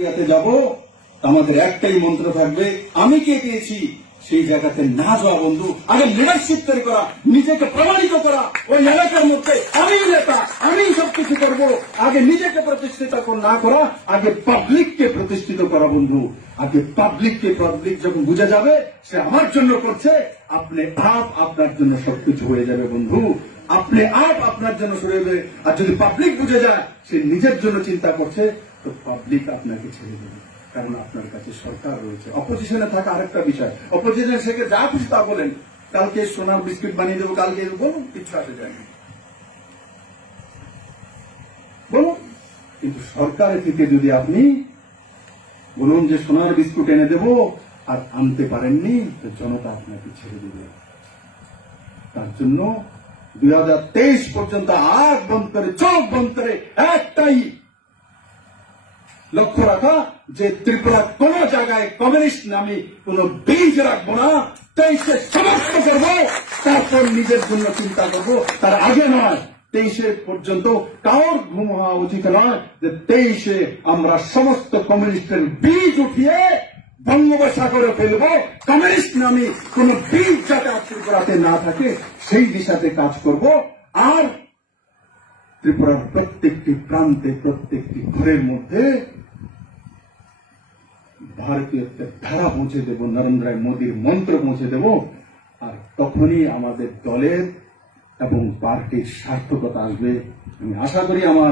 যাব আমাদের একটাই মন্ত্র থাকবে, আমি কে পেয়েছি সেই জায়গাতে না যাওয়া বন্ধু। আগে লিডারশিপ তৈরি করা, নিজেকে প্রমাণিত করা, ওই এলাকার মধ্যে আমি নেতা, আমি সবকিছু করব। আগে নিজেকে প্রতিষ্ঠিত না করা, আগে পাবলিককে প্রতিষ্ঠিত করা বন্ধু। আগে পাবলিক যখন বুঝে যাবে সে আমার জন্য করছে, আপনি আপনার জন্য সবকিছু হয়ে যাবে বন্ধু। আপনি আপনার জন্য শুরু হবে। আর যদি পাবলিক বুঝে যায় সে নিজের জন্য চিন্তা করছে, তো পাবলিক আপনাকে ছেড়ে দেবে, কারণ আপনার কাছে সরকার রয়েছে। অপোজিশনে থাকা আরেকটা বিষয়, অপোজিশন থেকে যা খুশি তা বলেন, কালকে সোনার বিস্কুট বানিয়ে দেবো, কালকে বলুন, কিচ্ছু আসে যায়নি বলুন। কিন্তু সরকারের থেকে যদি আপনি বলুন যে সোনার বিস্কুট এনে দেবো, আর আনতে পারেননি, তো জনতা আপনাকে ছেড়ে দেবে। তার জন্য 2023 পর্যন্ত আখ বন্ধ করে, চোখ বন্ধ করে একটাই লক্ষ্য রাখা যে ত্রিপুরা কোন জায়গায় কমিউনিস্ট নামে কোন বীজ রাখবো না। 23-এ সমাপ্ত করবো, তারপর নিজের জন্য চিন্তা করবো, তার আগে নয়। 23-এ পর্যন্ত কারোর ঘুম হওয়া উচিত নয় যে 23-এ আমরা সমস্ত কমিউনিস্টের বীজ উঠিয়ে বঙ্গোপসাগরে ফেলবো। কমিউনিস্ট নামে কোন বীজ যাতে ত্রিপুরাতে না থাকে সেই দিশাতে কাজ করব। আর ত্রিপুরার প্রত্যেকটি প্রান্তে, প্রত্যেকটি ঘরের মধ্যে ভারতীয় ধারা পৌঁছে দেব, নরেন্দ্র মোদীর মন্ত্র পৌঁছে দেব। আর তখনই আমাদের দলের এবং পার্টির সার্থকতা আসবে। আমি আশা করি আমার